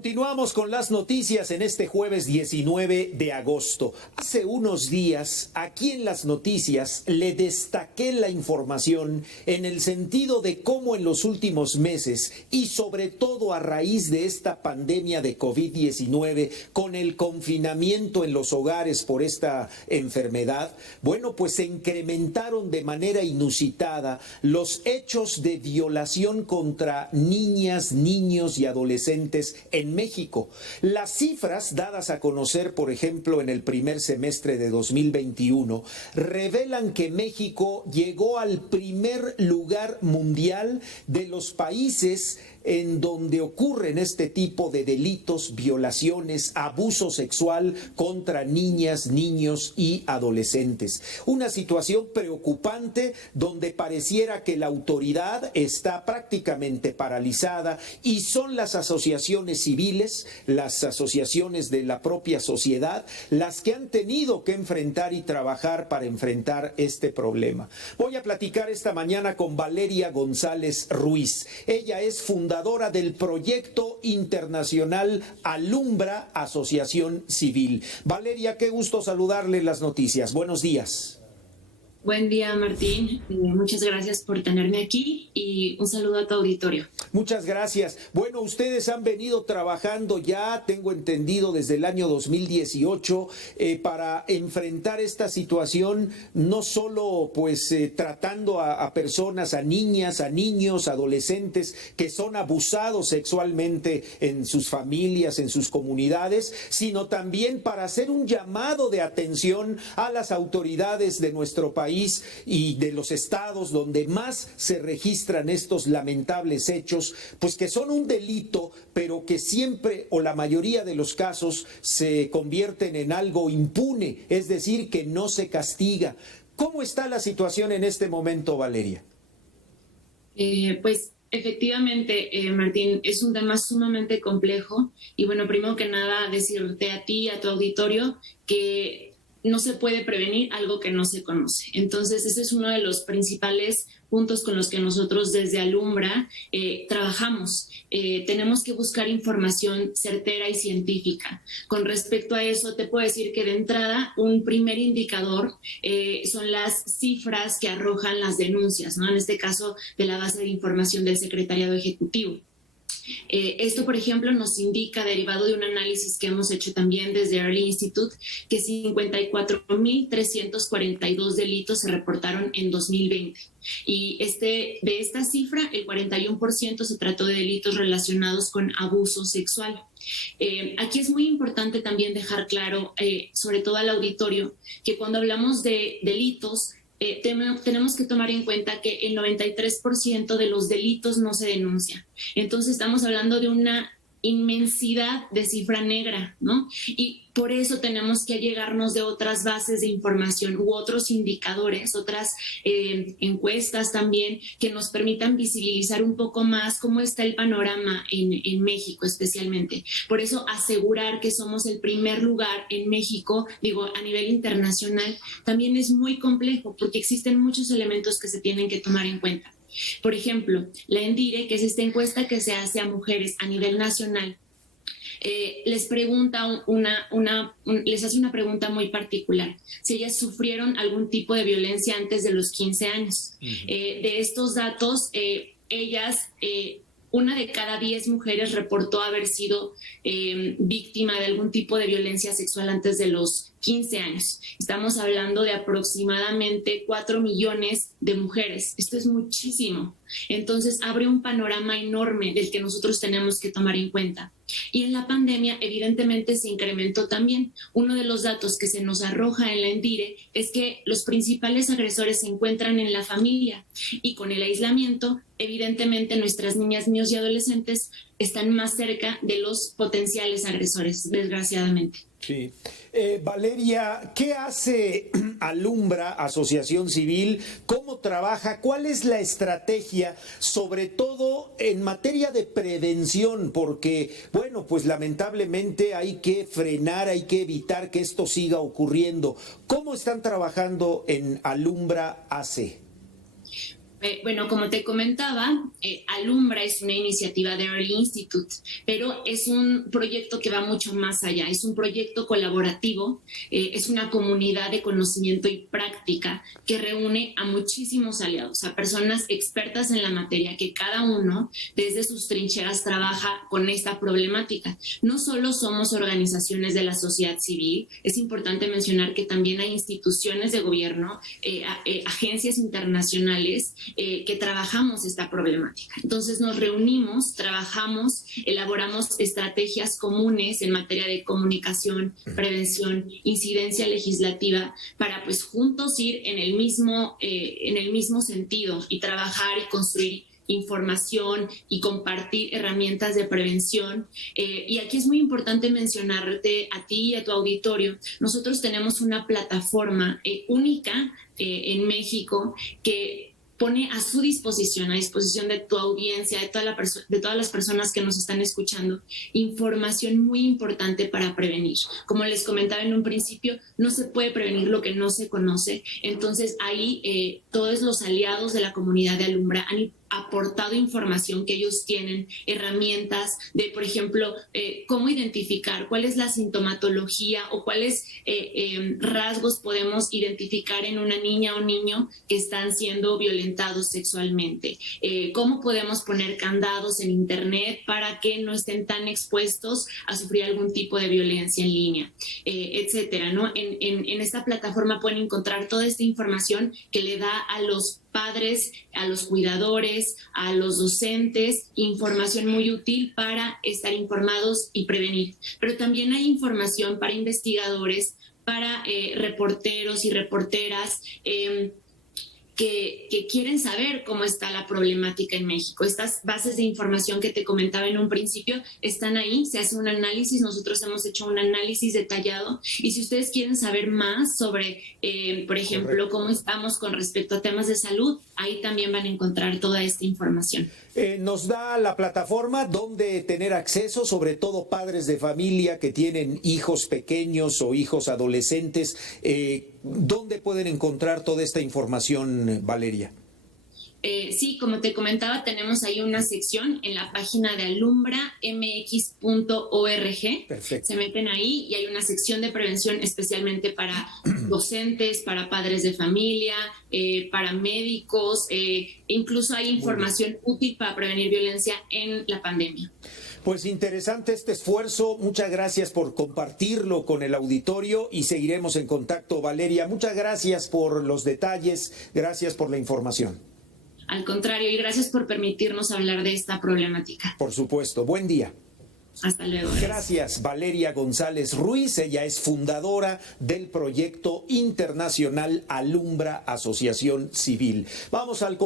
Continuamos con las noticias en este jueves 19 de agosto. Hace unos días, aquí en las noticias, le destaqué la información en el sentido de cómo en los últimos meses y sobre todo a raíz de esta pandemia de COVID-19, con el confinamiento en los hogares por esta enfermedad, bueno, pues se incrementaron de manera inusitada los hechos de violación contra niñas, niños y adolescentes en México. Las cifras dadas a conocer, por ejemplo, en el primer semestre de 2021, revelan que México llegó al primer lugar mundial de los países en donde ocurren este tipo de delitos, violaciones, abuso sexual contra niñas, niños y adolescentes. Una situación preocupante donde pareciera que la autoridad está prácticamente paralizada y son las asociaciones civiles, las asociaciones de la propia sociedad, las que han tenido que enfrentar y trabajar para enfrentar este problema. Voy a platicar esta mañana con Valeria González Ruiz. Ella es fundadora del proyecto internacional Alumbra Asociación Civil. Valeria, qué gusto saludarle en las noticias. Buenos días. Buen día, Martín. Muchas gracias por tenerme aquí y un saludo a tu auditorio. Muchas gracias. Bueno, ustedes han venido trabajando ya, tengo entendido, desde el año 2018 para enfrentar esta situación, no solo pues tratando a personas, a niñas, a niños, adolescentes que son abusados sexualmente en sus familias, en sus comunidades, sino también para hacer un llamado de atención a las autoridades de nuestro país y de los estados donde más se registran estos lamentables hechos, pues que son un delito, pero que siempre o la mayoría de los casos se convierten en algo impune, es decir, que no se castiga. ¿Cómo está la situación en este momento, Valeria? Pues efectivamente, Martín, es un tema sumamente complejo y bueno, primero que nada decirte a ti, a tu auditorio, que no se puede prevenir algo que no se conoce. Entonces, ese es uno de los principales puntos con los que nosotros desde Alumbra trabajamos. Tenemos que buscar información certera y científica. Con respecto a eso, te puedo decir que de entrada, un primer indicador son las cifras que arrojan las denuncias, ¿no? En este caso, de la base de información del Secretariado Ejecutivo. Esto, por ejemplo, nos indica, derivado de un análisis que hemos hecho también desde Early Institute, que 54.342 delitos se reportaron en 2020. Y de esta cifra, el 41% se trató de delitos relacionados con abuso sexual. Aquí es muy importante también dejar claro, sobre todo al auditorio, que cuando hablamos de delitos, tenemos que tomar en cuenta que el 93% de los delitos no se denuncia. Entonces estamos hablando de una inmensidad de cifra negra, ¿no? Y por eso tenemos que allegarnos de otras bases de información u otros indicadores, otras encuestas también que nos permitan visibilizar un poco más cómo está el panorama en México especialmente. Por eso asegurar que somos el primer lugar en México, digo, a nivel internacional, también es muy complejo porque existen muchos elementos que se tienen que tomar en cuenta. Por ejemplo, la ENDIRE, que es esta encuesta que se hace a mujeres a nivel nacional, les pregunta les hace una pregunta muy particular, si ellas sufrieron algún tipo de violencia antes de los 15 años. De estos datos, una de cada 10 mujeres reportó haber sido víctima de algún tipo de violencia sexual antes de los 15 años. Estamos hablando de aproximadamente 4 millones de mujeres. Esto es muchísimo. Entonces, abre un panorama enorme del que nosotros tenemos que tomar en cuenta. Y en la pandemia, evidentemente, se incrementó también. Uno de los datos que se nos arroja en la ENDIRE es que los principales agresores se encuentran en la familia y con el aislamiento, evidentemente, nuestras niñas, niños y adolescentes están más cerca de los potenciales agresores, desgraciadamente. Sí. Valeria, ¿qué hace Alumbra Asociación Civil? ¿Cómo trabaja? ¿Cuál es la estrategia, sobre todo en materia de prevención? Porque, bueno, pues lamentablemente hay que frenar, hay que evitar que esto siga ocurriendo. ¿Cómo están trabajando en Alumbra AC? Bueno, como te comentaba, Alumbra es una iniciativa de Early Institute, pero es un proyecto que va mucho más allá. Es un proyecto colaborativo, es una comunidad de conocimiento y práctica que reúne a muchísimos aliados, a personas expertas en la materia, que cada uno desde sus trincheras trabaja con esta problemática. No solo somos organizaciones de la sociedad civil, es importante mencionar que también hay instituciones de gobierno, agencias internacionales, que trabajamos esta problemática. Entonces nos reunimos, trabajamos, elaboramos estrategias comunes en materia de comunicación, prevención, incidencia legislativa, para pues juntos ir en el mismo sentido y trabajar y construir información y compartir herramientas de prevención. Y aquí es muy importante mencionarte a ti y a tu auditorio. Nosotros tenemos una plataforma única en México que pone a su disposición, a disposición de tu audiencia, de todas las personas que nos están escuchando, información muy importante para prevenir. Como les comentaba en un principio, no se puede prevenir lo que no se conoce. Entonces ahí todos los aliados de la comunidad de Alumbra han aportado información que ellos tienen, herramientas de, por ejemplo, cómo identificar, cuál es la sintomatología o cuáles rasgos podemos identificar en una niña o niño que están siendo violentados sexualmente, cómo podemos poner candados en internet para que no estén tan expuestos a sufrir algún tipo de violencia en línea, etcétera, ¿no? En esta plataforma pueden encontrar toda esta información que le da a los padres, a los cuidadores, a los docentes, información muy útil para estar informados y prevenir. Pero también hay información para investigadores, para reporteros y reporteras, que quieren saber cómo está la problemática en México. Estas bases de información que te comentaba en un principio están ahí, se hace un análisis, nosotros hemos hecho un análisis detallado, y si ustedes quieren saber más sobre, por ejemplo, cómo estamos con respecto a temas de salud, ahí también van a encontrar toda esta información. Nos da la plataforma donde tener acceso, sobre todo padres de familia que tienen hijos pequeños o hijos adolescentes. ¿Dónde pueden encontrar toda esta información, Valeria? Sí, como te comentaba, tenemos ahí una sección en la página de alumbramx.org. Perfecto. Se meten ahí y hay una sección de prevención especialmente para docentes, para padres de familia, para médicos, incluso hay información útil para prevenir violencia en la pandemia. Pues interesante este esfuerzo, muchas gracias por compartirlo con el auditorio y seguiremos en contacto, Valeria. Muchas gracias por los detalles, gracias por la información. Al contrario, y gracias por permitirnos hablar de esta problemática. Por supuesto, buen día. Hasta luego. Gracias, Valeria González Ruiz. Ella es fundadora del proyecto internacional Alumbra Asociación Civil. Vamos al